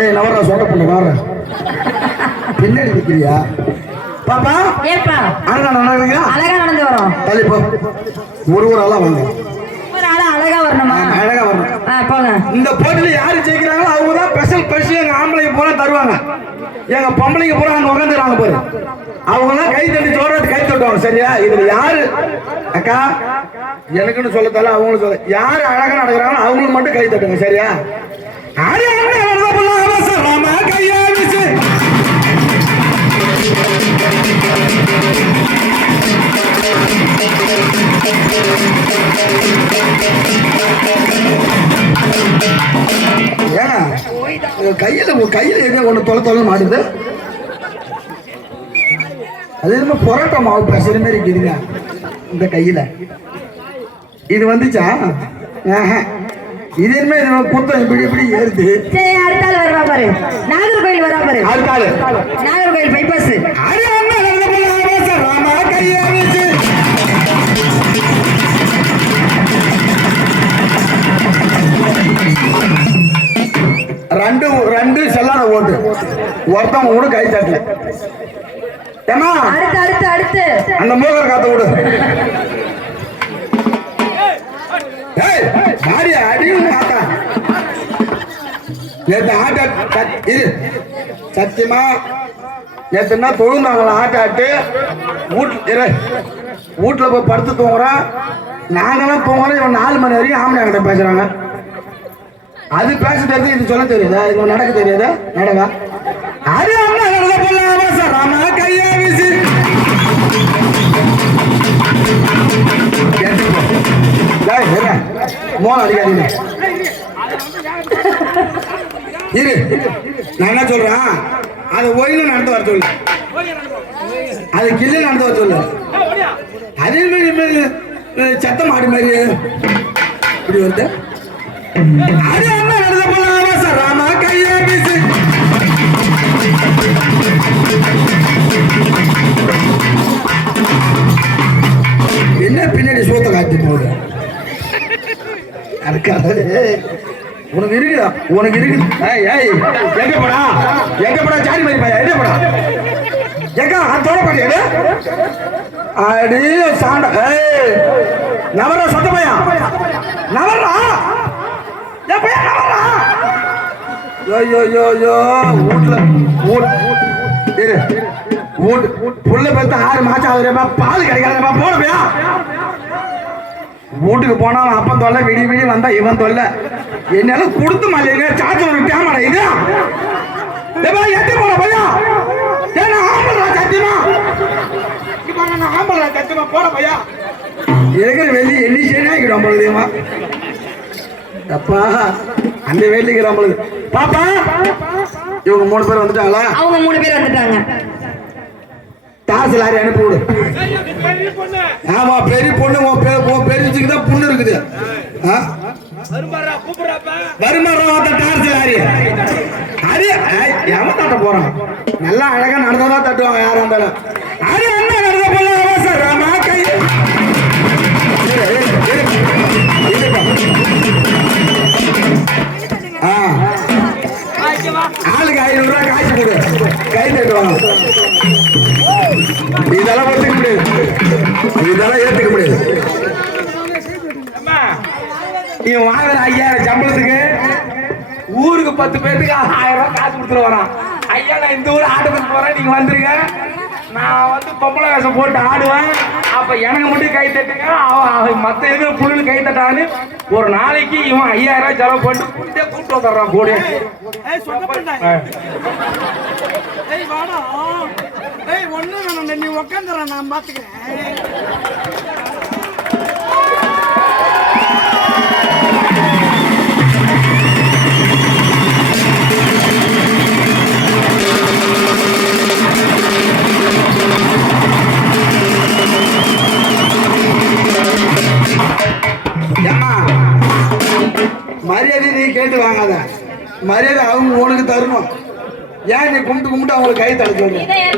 ஏய் நவரா சொல்ல பண்ண வர பின்னாடி நிற்கிறியா பாப்பா ஏப்பா. நல்லா இருக்கீங்களா அழகா நடந்து வரோம். தள்ளி போ. ஒரு ஒரு ஆளா வாங்க. ஒரு ஆளா அழகா வரணுமா? அழகா வரணும். போங்க இந்த போட்டியில் யாரு ஜெயிக்கிறாங்களோ அவங்க தான் ஸ்பெஷல் பரிசு எங்க ஆம்பளைக்கு பூரா தருவாங்க எங்க பொம்பளைக்கு பூரா அங்க உட்காந்துறாங்க பாரு அவங்க எல்லாம் கை தட்டி சொல்றது கை தட்டுவாங்க சரியா இதுல யாரு அக்கா எனக்குன்னு சொல்ல தரல அவங்களும் சொல்ல யாரு அழகா நடக்கிறாங்களோ அவங்களுக்கு மட்டும் கை தட்டுங்க சரியா அடி அண்ணே, வரதா புள்ள, ஏன் கையில உங்க கையில எதோ ஒண்ணு தொலை தொலை மாட்டுது. அது என்னமோ பரோட்டா மாவு பேசுற மாதிரி இருக்குதுங்க இந்த கையில. இது வந்துச்சா? ஆஹா. இது என்ன இது குத்தம் இப்படி இப்படி ஏறுது. சரி அடுத்த ஆள் வருவா பாரு. நாகர்கோயில் வரா பாரு. ஆள்காலு நாகர்கோயில் பைபாஸ் அண்ணா, ஒருத்தவங்க கூட கை தட்டல ஏமா அடுத்து அடுத்து அடுத்து. அந்த மூகர் காத்த விடு. ஏய், மாரியா அடியும் ஆட்டா நேத்து ஆட்ட இரு. சத்தியமா நேத்து என்ன தொழுந்தாங்களா ஆட்டாட்டு வீட்டுல இரு. வீட்டுல போய் படுத்து தூங்குறான் நாங்கெல்லாம் தூங்குறோம் இவன் நாலு மணி வரைக்கும் ஆம்பளை கிட்ட பேசுறாங்க. அது பேச தெரியுது? இது சொல்ல தெரியாதா? இது நடக்க தெரியாதா? நடவா அது அண்ணா நடந்த போல அவசரமா கையை வீசி. எடுத்துக்கோ. டேய், இருடா. அடிக்காதீங்க. இரு. நான் என்ன சொல்றேன்? அது ஒயில நடந்து வர சொல்லு. அது கிள்ளு நடந்து வர சொல்லு. அதே மாதிரி மாதிரி, அஹ், சத்தம் ஆடு மாதிரி. இப்படி வந்து அது என்ன பின்னாடி சூத்த காத்தி போகுது? உனக்கு இருக்குடா உனக்கு இருக்கு ஏய் எங்க போடா? எங்க படா ஜாடி மாதிரி பையா எங்க படா? எங்க? அதோட பாட்டியா அடி சாண்ட. ஏய் நவரா சத்த பையா நவரா ஏ பையா யோ யோ யோ யோ வீட்ல வீட் இரு வீட் புள்ள பெத்த ஆறு மாசம் ஆகுதுப்பா பால் கிடைக்காதப்பா போட பையா. வீட்டுக்கு போனா அவன் அப்பன் தொல்லை விடி விடி வந்தா இவன் தொல்லை. என்னால கொடுத்து மாட்டேங்க சார்ஜ் ஒரு கேமரா இது? ஏப்பா, எட்டி போட பையா. ஏன்னா ஆம்பளா சத்தியமா. இப்ப நான் ஆம்பளா சத்தியமா போட பையா. இருக்கிற வெளியே எண்ணி சேனா இருக்கிறோம் பொழுதுமா அப்பா அந்த வேலைக்கு நம்மளுக்கு பாப்பா இவங்க மூணு பேர் வந்துட்டாங்களா? அவங்க மூணு பேர் வந்துட்டாங்க. டார்ச் லாரி அனுப்பி விடு. ஆமா பெரிய பொண்ணு உன் பெரியச்சுக்கு தான் பொண்ணு இருக்குது. ஆ? வருமாறா டார்ச் லாரி. அது எவன் தட்ட போறான்? நல்லா அழகா நடந்ததா தட்டுவாங்க யாரும் இருந்தாலும். இதெல்லாம் ஏத்துக்க முடியாது. நீ வாங்குற ஐயாயிரம் சம்பளத்துக்கு ஊருக்கு பத்து பேருக்கு ஆயிரம் ரூபாய் காசு கொடுத்துட்டு வரான் ஐயா நான் இந்த ஊர் ஆட்டத்துக்கு போறேன் நீங்க வந்துருங்க. நான் வந்து பொம்பளை வேஷம் போட்டு ஆடுவேன். அப்ப எனக்கு மட்டும் கை தட்டுங்க. அவன் மத்த எதுவும் புள்ளு கை தட்டான்னு ஒரு நாளைக்கு இவன் ஐயாயிரம் ரூபாய் செலவு போட்டு கூட்டே கூட்டு வந்துடுறான் கூட ஏய் ஒண்ணு வேணாம் நீ உக்காந்துற நான் பாத்துக்கிறேன். மரியாதை நீ கேட்டு வாங்காத. மரியாதை அவங்க உனக்கு தரணும். ஏன் நீ கும்பிட்டு கும்பிட்டு அவங்களுக்கு கை தட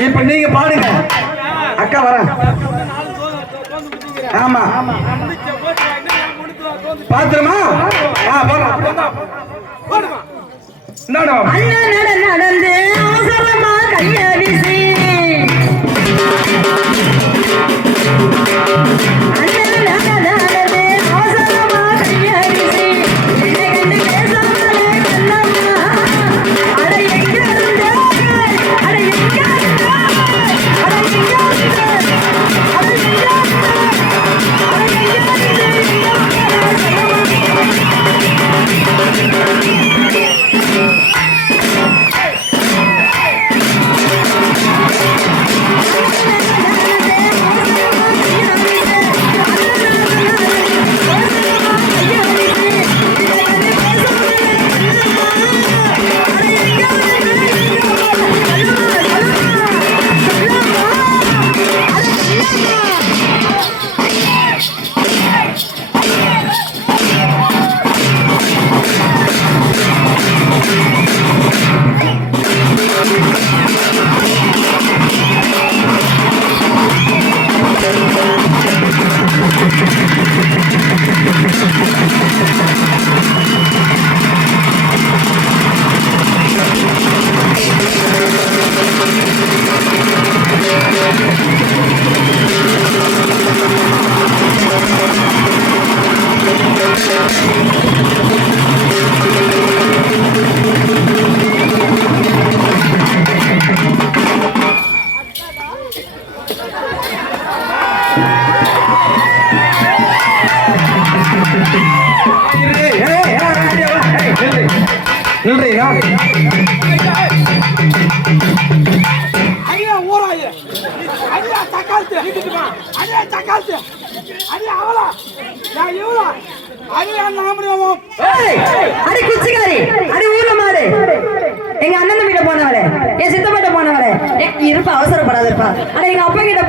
இப்ப நீங்க பாடுங்க அக்கா வரேன் ஆமா. பாத்துருமா? ஆ போறோம் நடந்து அவசரமா கைய வீசி. நில்றீங்க ஐயா ஊராய ஐயா தக்காளத்து ஐயா தக்காளத்து ஐயா அவளா நான் இவளா ஐயா நாமடியாமோ அடி குச்சிக்காரி அடி ஊர்ல மாடு எங்க அண்ணன் வீட்ட போனவரே என் சித்தப்பட்ட போனவளே இருப்பா அவசரப்படாதப்பா எங்க அப்பா கிட்ட